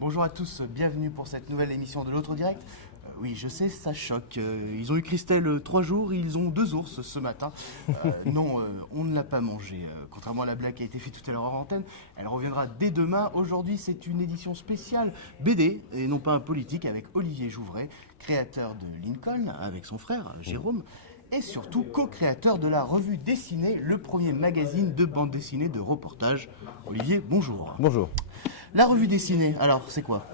Bonjour à tous, bienvenue pour cette nouvelle émission de l'Autre Direct. Oui, je sais, ça choque. Ils ont eu Christelle 3 jours, ils ont 2 ours ce matin. Non, on ne l'a pas mangé. Contrairement à la blague qui a été faite tout à l'heure en antenne, elle reviendra dès demain. Aujourd'hui, c'est une édition spéciale BD, et non pas un politique, avec Olivier Jouvray, créateur de Lincoln, avec son frère Jérôme, et surtout co-créateur de la revue dessinée, le premier magazine de bande dessinée de reportage. Olivier, bonjour. Bonjour. La revue dessinée, alors c'est quoi ?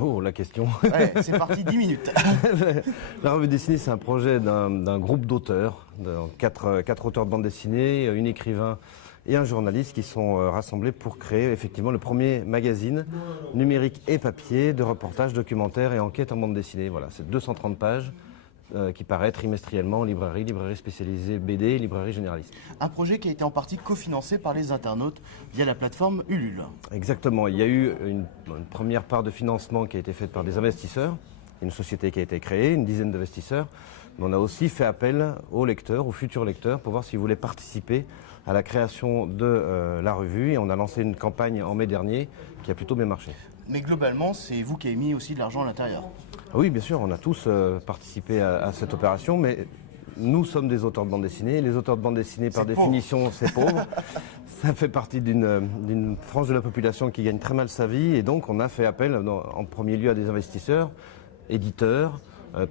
Oh, la question. Ouais, c'est parti, 10 minutes. La revue dessinée, c'est un projet d'un groupe d'auteurs, quatre auteurs de bande dessinée, un écrivain et un journaliste qui sont rassemblés pour créer effectivement le premier magazine numérique et papier de reportages, documentaires et enquêtes en bande dessinée. Voilà, c'est 230 pages qui paraît trimestriellement en librairie spécialisée BD, librairie généraliste. Un projet qui a été en partie cofinancé par les internautes via la plateforme Ulule. Exactement, il y a eu une première part de financement qui a été faite par des investisseurs, une société qui a été créée, une dizaine d'investisseurs, mais on a aussi fait appel aux lecteurs, aux futurs lecteurs, pour voir s'ils voulaient participer à la création de la revue, et on a lancé une campagne en mai dernier qui a plutôt bien marché. Mais globalement, c'est vous qui avez mis aussi de l'argent à l'intérieur. Oui, bien sûr, on a tous participé à cette opération, mais nous sommes des auteurs de bande dessinée. Les auteurs de bande dessinée, par définition, c'est pauvre. Ça fait partie d'une frange de la population qui gagne très mal sa vie, et donc on a fait appel en premier lieu à des investisseurs, éditeurs,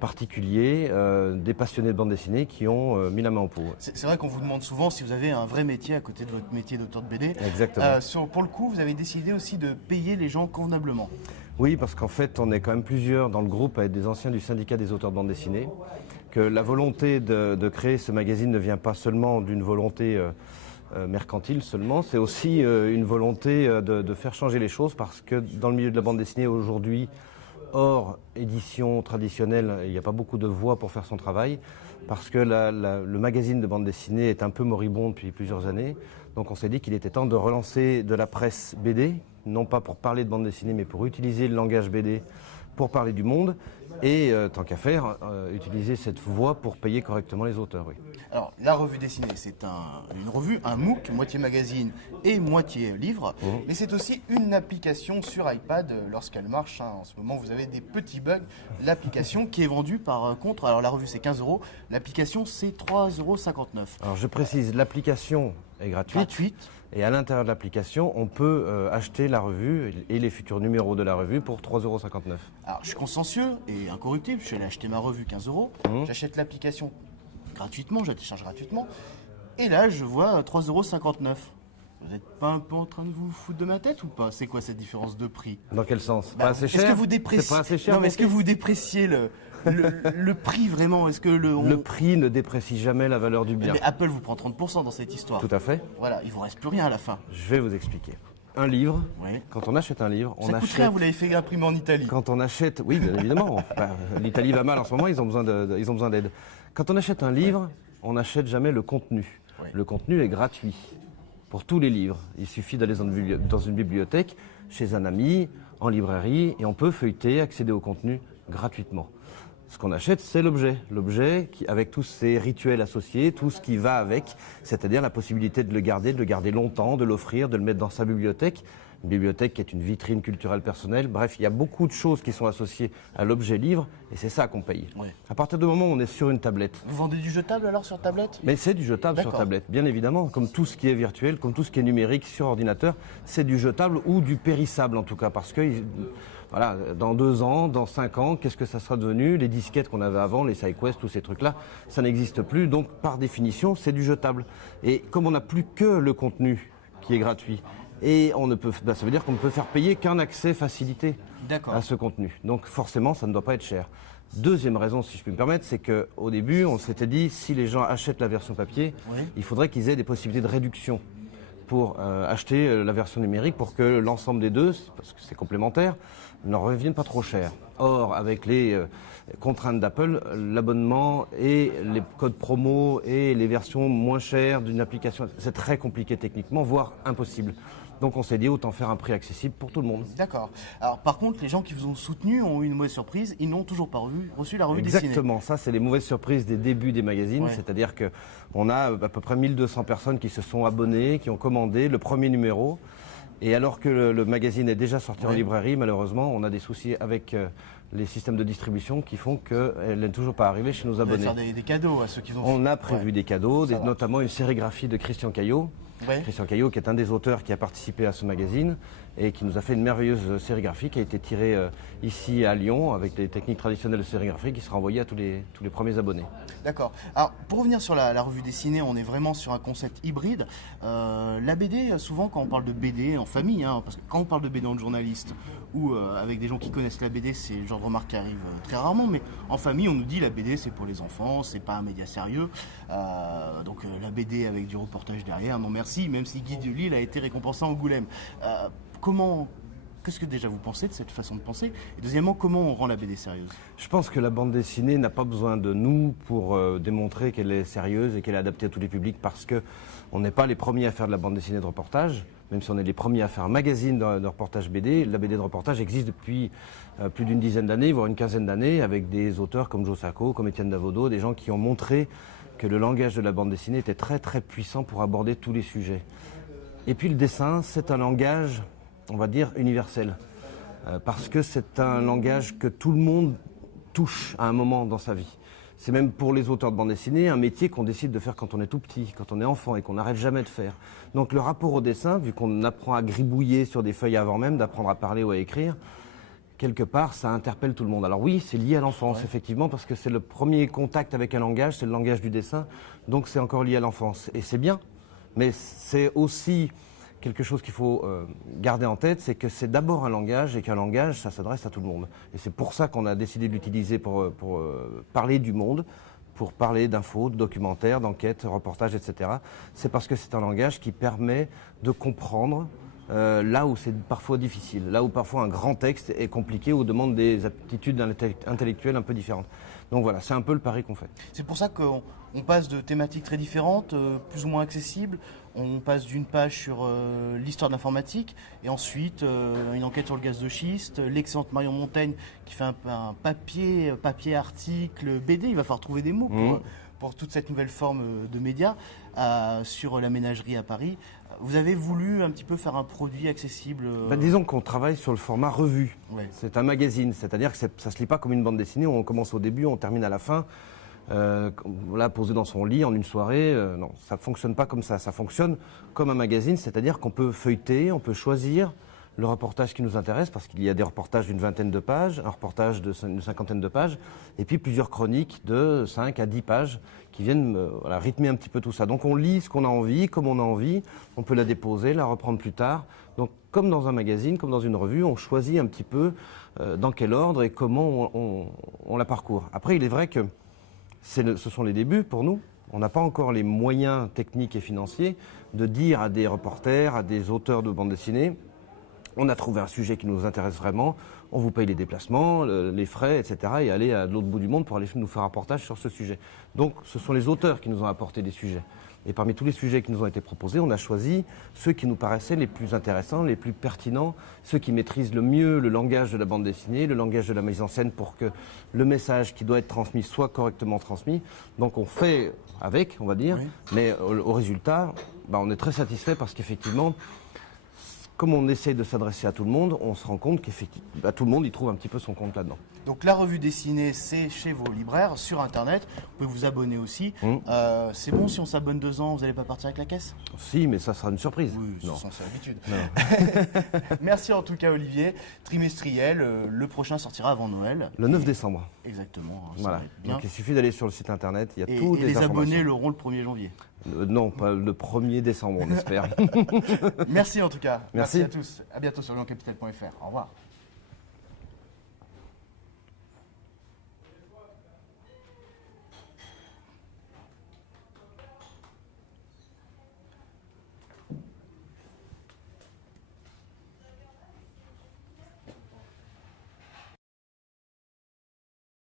particuliers, des passionnés de bande dessinée qui ont mis la main au pot. C'est vrai qu'on vous demande souvent si vous avez un vrai métier à côté de votre métier d'auteur de BD. Exactement. Pour le coup, vous avez décidé aussi de payer les gens convenablement. Oui, parce qu'en fait, on est quand même plusieurs dans le groupe avec des anciens du syndicat des auteurs de bande dessinée, que la volonté de créer ce magazine ne vient pas seulement d'une volonté mercantile seulement, c'est aussi une volonté de faire changer les choses, parce que dans le milieu de la bande dessinée aujourd'hui, hors édition traditionnelle, il n'y a pas beaucoup de voix pour faire son travail, parce que le magazine de bande dessinée est un peu moribond depuis plusieurs années. Donc on s'est dit qu'il était temps de relancer de la presse BD, non pas pour parler de bande dessinée, mais pour utiliser le langage BD pour parler du monde, et tant qu'à faire, utiliser cette voie pour payer correctement les auteurs. Oui. Alors, la revue dessinée, c'est une revue, un MOOC, moitié magazine et moitié livre, mais c'est aussi une application sur iPad lorsqu'elle marche. En ce moment, vous avez des petits bugs. L'application qui est vendue par contre, alors la revue c'est 15 €, l'application c'est 3,59 €. Alors je précise, l'application est gratuite. Et à l'intérieur de l'application, on peut acheter la revue et les futurs numéros de la revue pour 3,59 €. Alors, je suis consciencieux et incorruptible. Je suis allé acheter ma revue 15 €. J'achète l'application gratuitement, je la télécharge gratuitement. Et là, je vois 3,59 €. Vous n'êtes pas un peu en train de vous foutre de ma tête ou pas? C'est quoi cette différence de prix? Dans quel sens? Pas assez cher? Est-ce que vous dépréciez... C'est pas assez cher? Non, mais est-ce que vous dépréciez le prix vraiment? Est-ce que Le prix ne déprécie jamais la valeur du bien. Mais Apple vous prend 30% dans cette histoire. Tout à fait. Voilà, il vous reste plus rien à la fin. Je vais vous expliquer. Un livre, Oui. quand on achète un livre, Ça coûte rien, vous l'avez fait imprimer en Italie. Quand on achète, oui, bien évidemment. L'Italie va mal en ce moment, ils ont besoin d'aide. Quand on achète un livre, on n'achète jamais le contenu. Ouais. Le contenu est gratuit pour tous les livres. Il suffit d'aller dans une bibliothèque, chez un ami, en librairie, et on peut feuilleter, accéder au contenu gratuitement. Ce qu'on achète, c'est l'objet. L'objet avec tous ses rituels associés, tout ce qui va avec, c'est-à-dire la possibilité de le garder longtemps, de l'offrir, de le mettre dans sa bibliothèque. Une bibliothèque qui est une vitrine culturelle personnelle. Bref, il y a beaucoup de choses qui sont associées à l'objet livre, et c'est ça qu'on paye. Ouais. À partir du moment où on est sur une tablette. Vous vendez du jetable alors sur tablette? Mais c'est du jetable sur tablette, bien évidemment. Comme tout ce qui est virtuel, comme tout ce qui est numérique sur ordinateur, c'est du jetable ou du périssable en tout cas, parce que voilà, dans 2 ans, dans 5 ans, qu'est-ce que ça sera devenu? Les disquettes qu'on avait avant, les SideQuest, tous ces trucs-là, ça n'existe plus. Donc, par définition, c'est du jetable. Et comme on n'a plus que le contenu qui est gratuit, et ça veut dire qu'on ne peut faire payer qu'un accès facilité à ce contenu. Donc, forcément, ça ne doit pas être cher. Deuxième raison, si je puis me permettre, c'est qu'au début, on s'était dit, si les gens achètent la version papier, il faudrait qu'ils aient des possibilités de réduction pour acheter la version numérique, pour que l'ensemble des deux, parce que c'est complémentaire, ne reviennent pas trop cher. Or, avec les contraintes d'Apple, l'abonnement et les codes promo et les versions moins chères d'une application, c'est très compliqué techniquement, voire impossible. Donc on s'est dit autant faire un prix accessible pour tout le monde. D'accord. Alors par contre, les gens qui vous ont soutenu ont eu une mauvaise surprise, ils n'ont toujours pas reçu la revue dessinée. Exactement, ça c'est les mauvaises surprises des débuts des magazines, c'est-à-dire qu'on a à peu près 1200 personnes qui se sont abonnées, qui ont commandé le premier numéro. Et alors que le magazine est déjà sorti en Ouais. librairie, malheureusement, on a des soucis avec les systèmes de distribution qui font qu'elle n'est toujours pas arrivée chez nos Vous allez abonnés. faire des cadeaux à ceux qui ont... On a prévu Ouais. des cadeaux, Ça va. notamment une sérigraphie de Christian Caillot. Ouais. Christian Caillot, qui est un des auteurs qui a participé à ce magazine et qui nous a fait une merveilleuse sérigraphie qui a été tirée ici à Lyon avec des techniques traditionnelles de sérigraphie qui sera envoyée à tous les premiers abonnés. D'accord. Alors, pour revenir sur la revue dessinée, on est vraiment sur un concept hybride. La BD, souvent, quand on parle de BD en famille, hein, parce que quand on parle de BD en journaliste ou avec des gens qui connaissent la BD, c'est le genre de remarque qui arrive très rarement. Mais en famille, on nous dit la BD, c'est pour les enfants, c'est pas un média sérieux. Donc, la BD avec du reportage derrière, non merci, même si Guy Delisle a été récompensé en Angoulême. Qu'est-ce que déjà vous pensez de cette façon de penser? Et deuxièmement, comment on rend la BD sérieuse? Je pense que la bande dessinée n'a pas besoin de nous pour démontrer qu'elle est sérieuse et qu'elle est adaptée à tous les publics parce qu'on n'est pas les premiers à faire de la bande dessinée de reportage, même si on est les premiers à faire un magazine de reportage BD. La BD de reportage existe depuis plus d'une dizaine d'années, voire une quinzaine d'années, avec des auteurs comme Joe Sacco, comme Étienne Davodo, des gens qui ont montré que le langage de la bande dessinée était très très puissant pour aborder tous les sujets. Et puis le dessin, c'est un langage, on va dire, universel. Parce que c'est un langage que tout le monde touche à un moment dans sa vie. C'est même pour les auteurs de bande dessinée un métier qu'on décide de faire quand on est tout petit, quand on est enfant et qu'on n'arrête jamais de faire. Donc le rapport au dessin, vu qu'on apprend à gribouiller sur des feuilles avant même d'apprendre à parler ou à écrire, quelque part, ça interpelle tout le monde. Alors oui, c'est lié à l'enfance, effectivement, parce que c'est le premier contact avec un langage, c'est le langage du dessin, donc c'est encore lié à l'enfance. Et c'est bien, mais c'est aussi quelque chose qu'il faut garder en tête, c'est que c'est d'abord un langage, et qu'un langage, ça s'adresse à tout le monde. Et c'est pour ça qu'on a décidé de l'utiliser pour parler du monde, pour parler d'infos, de documentaires, d'enquêtes, reportages, etc. C'est parce que c'est un langage qui permet de comprendre là où c'est parfois difficile, là où parfois un grand texte est compliqué ou demande des aptitudes intellectuelles un peu différentes. Donc voilà, c'est un peu le pari qu'on fait. C'est pour ça qu'on passe de thématiques très différentes, plus ou moins accessibles. On passe d'une page sur l'histoire de l'informatique et ensuite une enquête sur le gaz de schiste, l'excellente Marion Montaigne qui fait un papier, article, BD. Il va falloir trouver des mots pour toute cette nouvelle forme de médias sur la ménagerie à Paris. Vous avez voulu un petit peu faire un produit accessible Disons qu'on travaille sur le format revue. Ouais. C'est un magazine, c'est-à-dire que ça ne se lit pas comme une bande dessinée où on commence au début, on termine à la fin. Là, posé dans son lit en une soirée, non, ça ne fonctionne pas comme ça. Ça fonctionne comme un magazine, c'est-à-dire qu'on peut feuilleter, on peut choisir le reportage qui nous intéresse, parce qu'il y a des reportages d'une vingtaine de pages, un reportage d'une cinquantaine de pages, et puis plusieurs chroniques de 5 à 10 pages qui viennent rythmer un petit peu tout ça. Donc on lit ce qu'on a envie, comme on a envie, on peut la déposer, la reprendre plus tard. Donc comme dans un magazine, comme dans une revue, on choisit un petit peu dans quel ordre et comment on la parcourt. Après, il est vrai que ce sont les débuts pour nous. On n'a pas encore les moyens techniques et financiers de dire à des reporters, à des auteurs de bande dessinée, on a trouvé un sujet qui nous intéresse vraiment, on vous paye les déplacements, les frais, etc. et aller à l'autre bout du monde pour aller nous faire un reportage sur ce sujet. Donc ce sont les auteurs qui nous ont apporté des sujets. Et parmi tous les sujets qui nous ont été proposés, on a choisi ceux qui nous paraissaient les plus intéressants, les plus pertinents, ceux qui maîtrisent le mieux le langage de la bande dessinée, le langage de la mise en scène pour que le message qui doit être transmis soit correctement transmis. Donc on fait avec, on va dire, mais au résultat, on est très satisfait parce qu'effectivement, comme on essaye de s'adresser à tout le monde, on se rend compte qu'effectivement, tout le monde y trouve un petit peu son compte là-dedans. Donc la revue dessinée, c'est chez vos libraires, sur Internet. Vous pouvez vous abonner aussi. C'est bon, si on s'abonne 2 ans, vous n'allez pas partir avec la caisse? Si, mais ça sera une surprise. Oui, Non. c'est l'habitude. Merci en tout cas Olivier. Trimestriel, le prochain sortira avant Noël. Le 9 décembre. Exactement. Ça Voilà. va être bien. Donc il suffit d'aller sur le site internet, il y a Et toutes les informations. abonnés l'auront le 1er janvier. Non, pas le 1er décembre, on espère. Merci en tout cas. Merci. À tous. À bientôt sur lioncapital.fr. Au revoir.